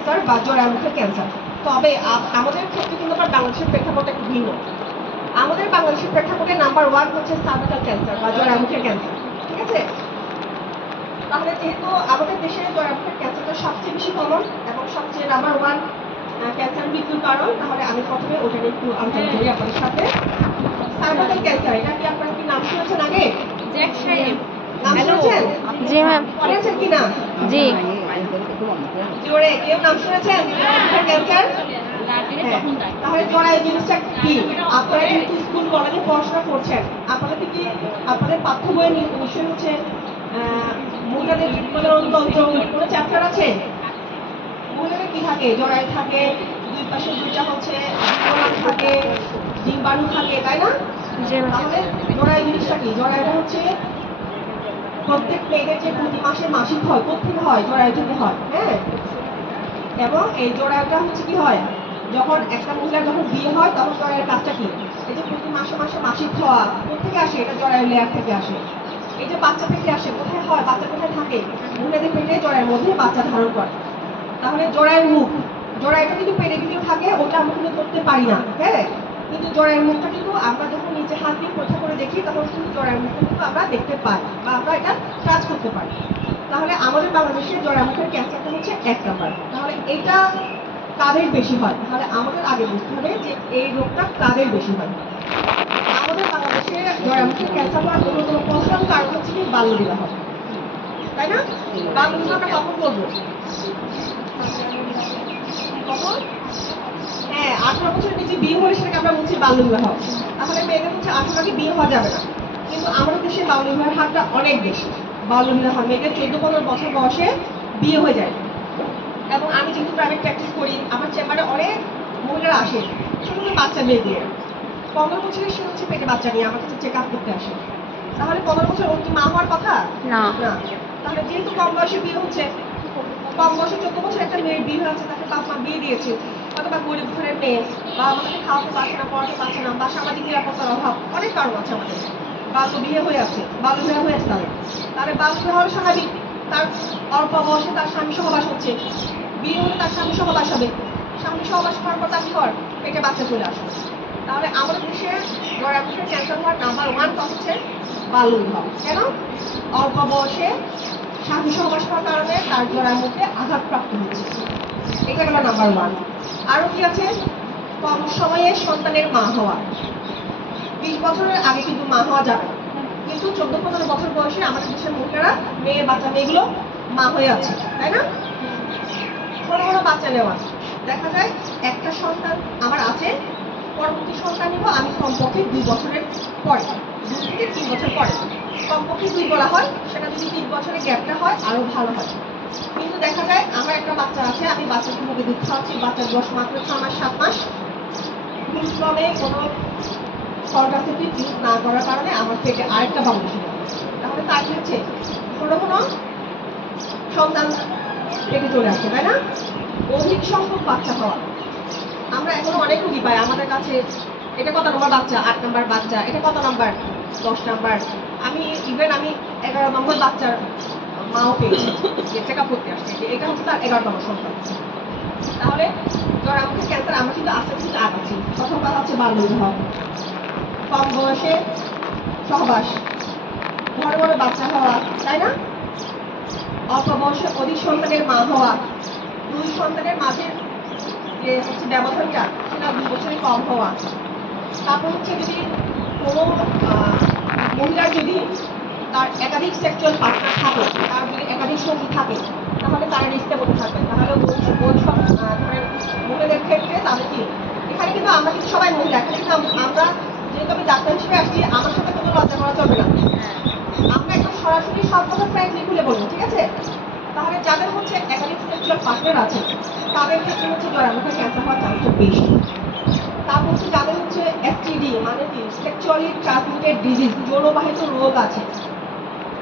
Cancer বা জরায়ু মুখের ক্যান্সার। তবে আমাদের ক্ষেত্রে কিন্তু আবার বাংলাদেশের প্রেক্ষাপট একটু ভিন্ন। আমাদের বাংলাদেশের প্রেক্ষাপটে নাম্বার 1 হচ্ছে সার্ভাইকাল ক্যান্সার বা জরায়ু মুখের ক্যান্সার, ঠিক আছে? তাহলে যেহেতু আমাদের দেশে জরায়ু মুখের ক্যান্সারটা সবচেয়ে বেশি কমন এবং সবচেয়ে নাম্বার 1 ক্যান্সার মৃত্যুর কারণ, তাহলে আমি প্রথমে ওটা নিয়ে একটু আলোচনা করি আপনাদের সাথে। সার্ভাইকাল ক্যান্সার, এটা কি আপনারা কি নাম শুনেছেন আগে? নাম শুনেছেন? জি ম্যাম। শুনেছেন কি না? জি। জোরে কেউ নাম শুনেছেন ক্যান্সার? তাহলে জরায়ু জিনিসটা কি? আপনারা কিন্তু স্কুল কলেজে পড়াশোনা করছেন, আপনাদের পাঠ্য বইয়ে নিশ্চয়ই হচ্ছে মহিলাদের প্রজননতন্ত্র কোনো চ্যাপ্টার আছে? মহিলাদের কি থাকে? জরায়ু থাকে, দুই পাশে দুইটা হচ্ছে থাকে, ডিম্বাণু থাকে, তাই না? তাহলে জরায়ু জিনিসটা কি? জরায়ুটা হচ্ছে প্রত্যেক মেয়েদের যে প্রতি মাসে মাসিক হয়, কোথেকে হয়? জরায়ু থেকে হয়, হ্যাঁ। এবং এই জরায়ুটা হচ্ছে কি হয়, যখন একটা মহিলার যখন বিয়ে হয় তখন জরায়ুর কাজটা কি? এই যে প্রতি মাসে মাসে মাসিক হওয়া কোথেকে আসে? এটা জরায়ু লেয়ার থেকে আসে। এই যে বাচ্চা থেকে আসে, কোথায় হয়? বাচ্চা কোথায় থাকে? মহিলাদের পেটে জরায়ুর মধ্যে বাচ্চা ধারণ করে। তাহলে জরায়ুর মুখ, জরায়ুটা কিন্তু পেটে ভিতরে থাকে, ওটা আমরা কিন্তু করতে পারি না, হ্যাঁ। কিন্তু জরায়ুর মুখটা কিন্তু আমরা যখন নিচে হাত দিয়ে পরীক্ষা করে দেখি তখন কিন্তু জরায়ুর মুখটা কিন্তু আমরা দেখতে পাই বা আমরা এটা টাচ করতে পারি। তাহলে আমাদের বাংলাদেশে জরায়ু মুখের ক্যান্সারটা হচ্ছে 1 নাম্বার। তাহলে এটা কাদের বেশি হয়? তাহলে আমাদের আগে বুঝতে হবে যে এই রোগটা কাদের বেশি হয়। আমাদের বাংলাদেশে জরায়ু মুখের ক্যান্সার হওয়ার অন্যতম প্রধান কারণ হচ্ছে কি বাল্যবিবাহ, তাই না? বাল্যবিবাহ আমরা কখন করবো? কখন? হ্যাঁ, 18 বছরের নিচে বিয়ে হলে সেটাকে আমরা বলছি বাল্যবিবাহ। তাহলে মেয়েদের হচ্ছে 18 আগে বিয়ে হওয়া যাবে না, কিন্তু আমাদের দেশে বাল্যবিবাহের হারটা অনেক বেশি। বাল্যবিবাহ মেয়েদের 14-15 বছর বয়সে বিয়ে হয়ে যায়। এবং আমি যেহেতু প্রাইভেট প্র্যাকটিস করি, আমার চেম্বারে অনেক মহিলারা আসে ছোট ছোট বাচ্চা মেয়ে দিয়ে, 15 বছরের সে হচ্ছে পেটে বাচ্চা নিয়ে আমার কাছে চেক আপ করতে আসে। তাহলে 15 বছর ওর কি মা হওয়ার কথা না। তাহলে যেহেতু কম বয়সে বিয়ে হচ্ছে, কম বয়সে 14 বছর একটা মেয়ের বিয়ে হয়েছে, তাকে বাপ মা বিয়ে দিয়েছে, অথবা গরিব ঘরের মেয়ে, বা আমাদেরকে খাওয়াতে পারছে না, পড়াতে পারছে না, বা সামাজিক নিরাপত্তার অভাব, অনেক কারণ আছে আমাদের। বাল্য বিয়ে হয়ে আছে, বাল্য বিয়ে হয়ে আছে তাহলে বাল্য বিয়ে হওয়ার স্বাভাবিক। তার অল্প বয়সে তার স্বামী সহবাস হচ্ছে, বিয়ে হলে তার স্বামী সহবাস হবে, স্বামী সহবাস করার পর তার ঘর পেটে বাচ্চা চলে আসবে। তাহলে আমাদের দেশের জরায়ু মুখের ক্যান্সার হওয়ার নাম্বার 1 হচ্ছে বাল্যবিবাহ। কেন? অল্প বয়সে স্বামী সহবাস করার কারণে তার জরায়ু মুখে আঘাতপ্রাপ্ত হচ্ছে, এটা হলো নাম্বার 1। আরো কি আছে? কম সময়ে সন্তানের মা হওয়া। 20 বছরের আগে কিন্তু মা হওয়া যাবে না, কিন্তু 14-15 বছর বয়সে আমাদের দেশের মহিলারা মেয়েগুলো মা হয়ে আছে, তাই না? বড় বড় বাচ্চা নেওয়া, দেখা যায় একটা সন্তান আমার আছে, পরবর্তী সন্তান নিব আমি কমপক্ষে 2 বছরের পরে, 2 থেকে 3 বছর পরে, কমপক্ষে 2 বলা হয়। সেটা যদি 3 বছরের গ্যাপটা হয় আরো ভালো হয়। কিন্তু দেখা যায় আমার একটা বাচ্চা আছে, আমি বাচ্চাকে মুখে দুধ খাওয়াচ্ছি, বাচ্চার বয়স মাত্র 6 মাস 7 মাস, ভুলক্রমে কোনো কন্ট্রাসেপটিভ ইউজ না করার কারণে আমার পেটে আরেকটা বাবু ছিল। তাহলে তার কি হচ্ছে? কোনো সন্তান পেটে চলে আসছে, তাই না? অধিক সংখ্যক বাচ্চা হওয়া, আমরা এখনো অনেক রুগী পাই আমাদের কাছে। এটা কত নম্বর বাচ্চা? 8 নম্বর বাচ্চা। এটা কত নাম্বার? 10 নাম্বার। আমি 11 নম্বর বাচ্চার মাও পেয়েছি, যে চেক আপ করতে আসছে, যে এটা হচ্ছে তার 11তম সন্তান। তাহলে জরায়ু মুখের ক্যান্সার আমরা কিন্তু আস্তে আস্তে আগাচ্ছি। প্রথম কথা হচ্ছে বাল্যবিবাহ, কম বয়সে সহবাস, ঘরে ঘরে বাচ্চা হওয়া, তাই না? অল্প বয়সে অধিক সন্তানের মা হওয়া, 2 সন্তানের মাঝের যে হচ্ছে ব্যবধানটা সেটা 2 বছরের কম হওয়া। তারপর হচ্ছে যদি কোনো মহিলার যদি তার একাধিক সেক্সুয়াল পার্টনার থাকে, তার যদি একাধিক সঙ্গী থাকে, তাহলে তারা রিস্কের মধ্যে থাকবে। তাহলে ওই সব ধরেন মহিলাদের ক্ষেত্রে তাদের কি, এখানে কিন্তু আমরা কিন্তু সবাই মহিলা, এখানে কিন্তু আমরা যেহেতু আমি ডাক্তার হিসেবে আসছি, আমার সাথে কোনো লজ্জা করা চলবে না। আমরা একদম সরাসরি সব কথা ফ্র্যাঙ্কলি খুলে বলবো, ঠিক আছে? তাহলে যাদের হচ্ছে একাধিক সেক্সুয়াল পার্টনার আছে তাদের ক্ষেত্রে হচ্ছে জরায়ু মুখের ক্যান্সার হওয়ার চান্সটা বেশি। তারপর হচ্ছে যাদের হচ্ছে এসটিডি মানে কি সেক্সুয়ালি ট্রান্সমিটেড ডিজিজ, যৌনবাহিত রোগ আছে,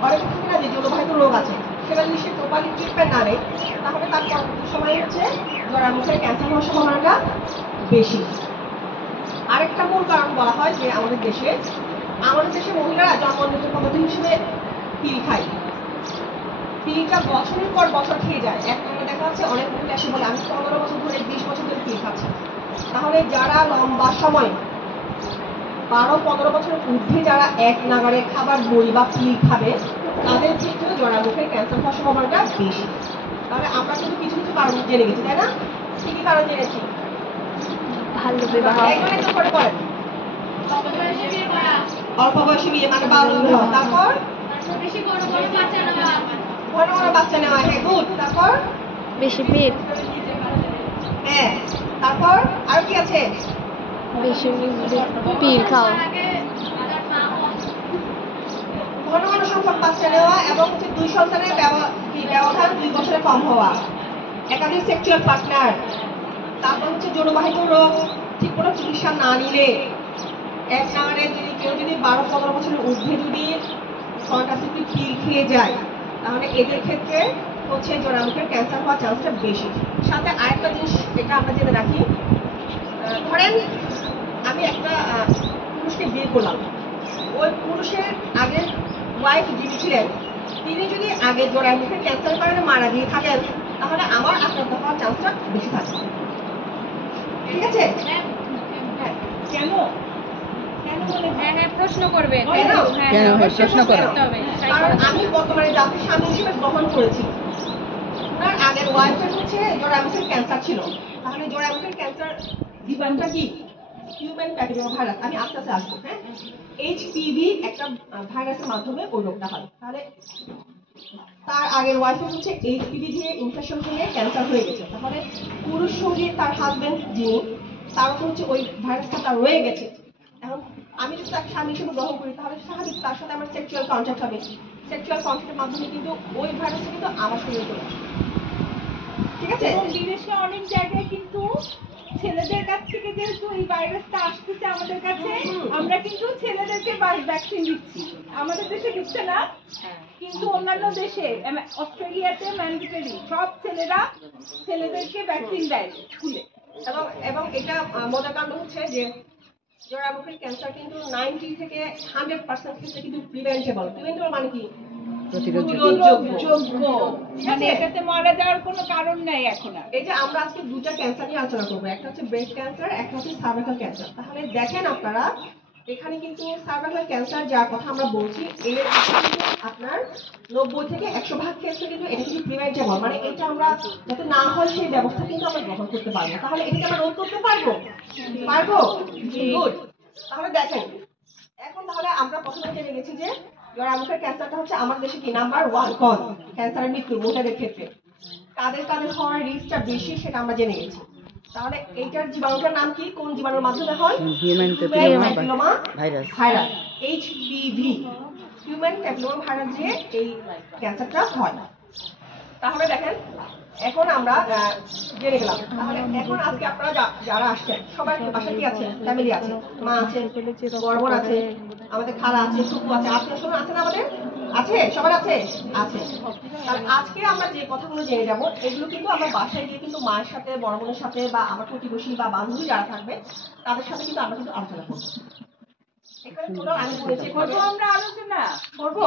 অনেক থাকে না যে যৌনবাহিত রোগ আছে, সেটা যদি সে প্রপারলি ট্রিটমেন্ট না নেয় তাহলে তার পরবর্তী সময় হচ্ছে জরায়ু মুখের ক্যান্সার হওয়ার সম্ভাবনাটা বেশি। আরেকটা মূল কারণ বলা হয় যে আমাদের দেশে মহিলারা জন্মনিয়ন্ত্রণ পদ্ধতি হিসেবে পিল খায়। পিলটা বছরের পর বছর খেয়ে যায়। এক দেখা যাচ্ছে অনেক মহিলা এসে বলে আমি 15 বছর ধরে 20 বছর ধরে পিল খাচ্ছি। তাহলে যারা লম্বা সময় 12-15 বছরের ঊর্ধ্বে যারা এক নাগারে খাবার বড়ি বা পিল খাবে তাদের ক্ষেত্রেও জরামুখের ক্যান্সার হওয়ার সম্ভাবনাটা বেশি। তাহলে আমরা কিন্তু কিছু কিছু কারণ জেনে গেছি, তাই না? কি কি কারণ জেনেছি? ভালো বিবাহ, একজন একটু করে বলেন। অল্প বয়সে বিয়ে মানে বাল্য বিবাহ, তারপর ঘন ঘন বাচ্চা নেওয়া, হ্যাঁ গুড। তারপর বেশি পেট, হ্যাঁ, তারপর আর কি আছে? বেশি পিল খাওয়া, ঘন ঘন সংখ্যক বাচ্চা নেওয়া এবং হচ্ছে 2 সন্তানের ব্যবধান 2 বছরে কম হওয়া, একাধিক সেক্সুয়াল পার্টনার, তারপর হচ্ছে যৌনবাহিত রোগ ঠিক কোনো চিকিৎসা না নিলে, এক নাগারে যদি কেউ যদি 12-15 বছরের ঊর্ধ্বে যদি কন্ট্রাসেপটিভ পিল খেয়ে যায় তাহলে এদের ক্ষেত্রে হচ্ছে জরায়ুমুখের ক্যান্সার হওয়ার চান্সটা বেশি। সাথে আরেকটা জিনিস এটা আমরা জেনে রাখি, ধরেন আমি একটা পুরুষকে বিয়ে করলাম, ওই পুরুষের আগের ওয়াইফ যিনি ছিলেন তিনি যদি আগে জরায়ুমুখের ক্যান্সারের কারণে মারা দিয়ে থাকেন তাহলে আমার আক্রান্ত হওয়ার চান্সটা বেশি থাকে। ঠিক আছে? হ্যাঁ, কেন প্রশ্ন করবে, কারণ আমি বর্তমানে জাতির স্বামী হিসেবে গ্রহণ করেছি, ওনার আগের ওয়াইফের হচ্ছে জরায়ুমুখের ক্যান্সার ছিল। তাহলে জরায়ুমুখের ক্যান্সার জীবাণুটা কি? Human papilloma virus. আমি আস্তে আস্তে আসবো। হ্যাঁ, এইচপিভি একটা ভাইরাসের মাধ্যমে ওই রোগটা হয়। তাহলে তার আগের ওয়াইফের হচ্ছে এইচপিভি দিয়ে ইনফেকশন হয়ে ক্যান্সার হয়ে গেছে। তাহলে পুরুষ সঙ্গী তার হাজবেন্ড যিনি তারও তো হচ্ছে ওই ভাইরাসটা তার রয়ে গেছে। এখন আমি যদি তাকে স্বামী হিসেবে গ্রহণ করি তাহলে স্বাভাবিক তার সাথে আমার সেক্সুয়াল কন্ট্যাক্ট হবে। সেক্সুয়াল কন্ট্যাক্টের মাধ্যমে কিন্তু ওই ভাইরাসটা কিন্তু আমার শরীরে চলে আসবে। ঠিক আছে? এবং বিদেশে অনেক জায়গায় কিন্তু ছেলেদের কাছ থেকে যেহেতু এই ভাইরাসটা আসতেছে আমাদের কাছে, আমরা কিন্তু ছেলেদেরকে ভ্যাকসিন দিচ্ছি। আমাদের দেশে দিচ্ছে না, কিন্তু অন্যান্য দেশে অস্ট্রেলিয়াতে ম্যান্ডেটরি সব ছেলেরা ছেলেদেরকে ভ্যাকসিন দেয় স্কুলে। এবং এটা মজার কাণ্ড হচ্ছে যে জরায়ুমুখের ক্যান্সার কিন্তু 90 থেকে 100% ক্ষেত্রে কিন্তু প্রিভেন্টেবল। প্রিভেন্টেবল মানে কি? প্রতিরোধযোগ্য, মানে এটাতে মারা যাওয়ার কোনো কারণ নাই এখন আর। এই যে আমরা আজকে দুটো ক্যান্সার নিয়ে আলোচনা করবো, একটা হচ্ছে ব্রেস্ট ক্যান্সার, একটা হচ্ছে সার্ভাইকাল ক্যান্সার। তাহলে দেখেন আপনারা এখানে কিন্তু সার্ভাইকাল ক্যান্সার যার কথা আমরা বলছি এর কিন্তু আপনার 90 থেকে 100% ক্ষেত্রে কিন্তু এটা কিন্তু প্রিভেন্টেবল, মানে এটা আমরা যাতে না হয় সেই ব্যবস্থা কিন্তু আমরা গ্রহণ করতে পারবো। তাহলে এটাকে আমরা রোধ করতে পারবো? গুড। তাহলে দেখেন এখন তাহলে আমরা প্রথমে জেনে গেছি যে জরায়ুমুখের ক্যান্সারটা হচ্ছে আমাদের দেশে কি নাম্বার 1 কজ ক্যান্সারের মৃত্যু মহিলাদের ক্ষেত্রে। কাদের কাদের হওয়ার রিস্কটা বেশি সেটা আমরা জেনে গেছি। তাহলে এইটার জীবাণুটার নাম কি? কোন জীবাণুর মাধ্যমে হয়? Human papilloma virus, HPV. Human papilloma virus দিয়ে এই ক্যান্সারটা হয়। তাহলে দেখেন এখন আমরা জেনে গেলাম। তাহলে এখন আজকে আপনারা যারা আসছেন সবার বাসায় কি আছে? ফ্যামিলি আছে, মা আছে, বড় বোন আছে, আমাদের খালা আছে, ফুপু আছে, আত্মীয় স্বজন আছে না আমাদের? আছে, সবার আছে। তাহলে আজকে আমরা যে কথাগুলো জেনে যাব এগুলো কিন্তু আমরা বাসায় গিয়ে কিন্তু মায়ের সাথে, বড় বোনের সাথে বা আমার প্রতিবেশী বা বান্ধবী যারা থাকবে তাদের সাথে কিন্তু আমরা কিন্তু আলোচনা করবো। এখানে টোটাল আমি বলেছি আমরা আলোচনা করবো।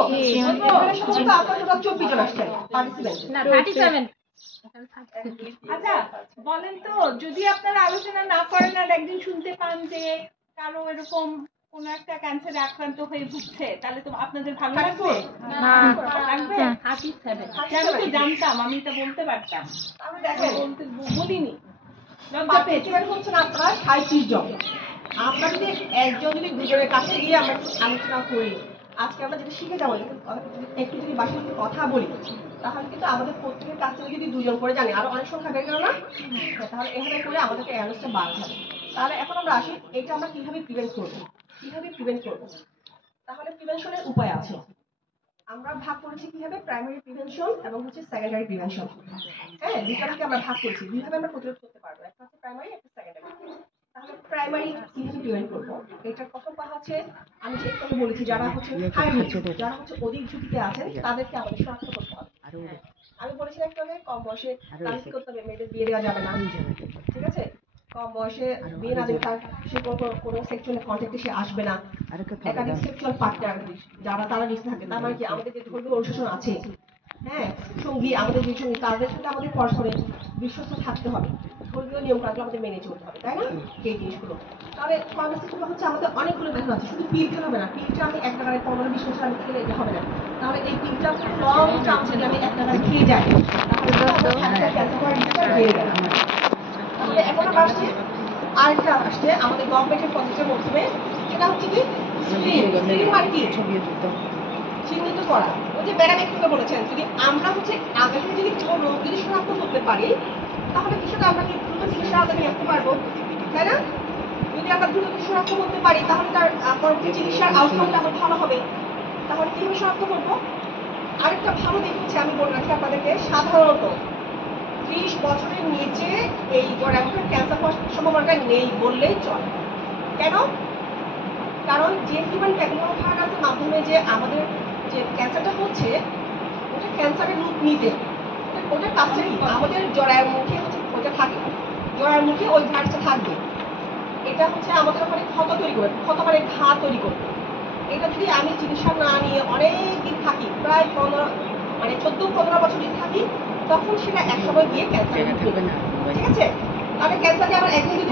এখানে সম্ভবত আপনার টোটাল 24 জন আসছেন পার্টিসিপেন্ট। না 37। আচ্ছা বলেন তো, যদি আপনারা আলোচনা না করেন আর একদিন শুনতে পান যে কারো এরকম কোন একটা ক্যান্সারে আক্রান্ত হয়ে ভুগছে, তাহলে তো আপনাদের ভালো লাগবে? লাগবে? আমি তো জানতাম, আমি এটা বলতে পারতাম, আমি দেখেন বলিনি। পার্টিসিপেন্ট হচ্ছেন আপনারা 37 জন। আমরা যদি একজন যদি দুজনের কাছে গিয়ে আমরা আলোচনা করি, আজকে আমরা যেটা শিখে যাবো একটু যদি বাসায় কথা বলি তাহলে কিন্তু আমাদের প্রত্যেকের কাছ থেকে যদি 2 জন করে জানি আরো অনেক সংখ্যা বের গেল না? তাহলে এভাবে করে আমাদেরকে অ্যাওয়ারনেসটা বাড়াতে হবে। তাহলে এখন আমরা আসি এটা আমরা কিভাবে প্রিভেন্ট করবো। তাহলে প্রিভেনশনের উপায় আছে। আমরা ভাগ করেছি কিভাবে প্রাইমারি প্রিভেনশন এবং হচ্ছে সেকেন্ডারি প্রিভেনশন। হ্যাঁ, দুটো ভাগে আমরা ভাগ করেছি দুইভাবে আমরা প্রতিরোধ করতে পারবো, একটা হচ্ছে প্রাইমারি, একটা সেকেন্ডারি। তাহলে প্রাইমারি কিভাবে প্রিভেন্ট করবো? এটার প্রথম কথা হচ্ছে আমি যে একটু বলেছি যারা হচ্ছে হাই রিস্ক, যারা হচ্ছে অধিক ঝুঁকিতে আছেন তাদেরকে আমাদের শনাক্ত করতে হবে। আমি বলেছিলাম একটু আগে কম বয়সে তার কি করতে হবে? মেয়েদের বিয়ে দেওয়া যাবে না। ঠিক আছে? কম বয়সে বিয়ে না দিলে তার সে কোনো সেক্সুয়াল কন্ট্যাক্টে সে আসবে না। একাধিক সেক্সুয়াল পার্টনার যারা তারা রিস্ক থাকে, তার মানে কি আমাদের যে ধর্মীয় অনুশাসন আছে হ্যাঁ সঙ্গী আমাদের যে সঙ্গী তাদের সাথে আমাদের পরস্পরের বিশ্বস্ত থাকতে হবে, ধর্মীয় নিয়ম কানুন আমাদের মেনে চলতে হবে, তাই না? এই জিনিসগুলো তাহলে কনভার্সেশন হচ্ছে আমাদের অনেকগুলো মেথড আছে, শুধু পিলটা হবে না, পিলটা আমি একটা গাড়ি 15-20 বছর আমি খেলে এটা হবে না, তাহলে এই পিলটা লং টার্ম যদি আমি একটা গাড়ি খেয়ে যাই তাহলে ক্যান্সার করার রিস্কটা বেড়ে যাবে। তাহলে এখন আবার আসছে আরেকটা আসছে আমাদের গভর্নমেন্টের পদ্ধতির মাধ্যমে, সেটা হচ্ছে কি স্ক্রিনিং মানে কি চিহ্নিত করা। ওই যে ম্যাডাম একটু বলেছেন যদি আমরা হচ্ছে আগে থেকে যদি কোনো রোগ যদি শনাক্ত করতে পারি তাহলে কিছুটা আমরা কি দ্রুত চিকিৎসা আগে নিয়ে আসতে পারবো, তাই না? যদি আমরা দ্রুত শনাক্ত করতে পারি তাহলে তার পরবর্তী চিকিৎসার আউটকামটা আবার ভালো হবে। তাহলে কিভাবে শনাক্ত করবো? আরেকটা ভালো দিক হচ্ছে আমি বলে রাখি আপনাদেরকে, সাধারণত 30 বছরের নিচে এই জরায়ুর ক্যান্সার হওয়ার সম্ভাবনাটা নেই বললেই চলে। কেন? কারণ যে হিউম্যান প্যাপিলোমা ভাইরাসের মাধ্যমে যে আমাদের যে ক্যান্সারটা হচ্ছে ওটা ক্যান্সারের রূপ নিতে ওটার কাজটা কি আমাদের জরায়ুর মুখে হচ্ছে ওটা থাকে, জরায়ুর মুখে ওই ভাইরাসটা থাকবে, এটা হচ্ছে আমাদের ওখানে ক্ষত তৈরি করবে, ক্ষত মানে ঘা তৈরি করবে। এটা যদি আমি চিকিৎসা না নিয়ে অনেক দিন থাকি, প্রায় 14-15 বছর যদি থাকি, তখন সেটা একসময় গিয়ে ক্যান্সার হবে না। ঠিক আছে? তাহলে ক্যান্সারকে আমরা একদিন যদি